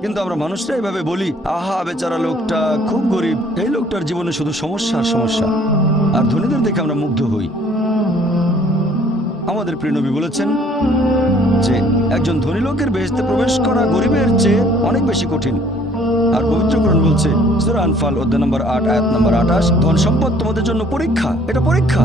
কিন্তু আমরা মানুষরা এভাবে বলি, আহা বেচারা লোকটা খুব গরিব, এই লোকটার জীবনে শুধু সমস্যা আর সমস্যা। আর ধনীদের দেখে আমরা মুগ্ধ হই। আমাদের প্রিয় নবী বলেছেন যে একজন ধনী লোকের বেহেশতে প্রবেশ করা গরিবের চেয়ে অনেক বেশি কঠিন। আর পবিত্র কোরআন বলছে, সূরা আনফাল অধ্যায় নম্বর ৮ আয়াত নম্বর ২৮, ধন সম্পদ তোমাদের জন্য পরীক্ষা, এটা পরীক্ষা।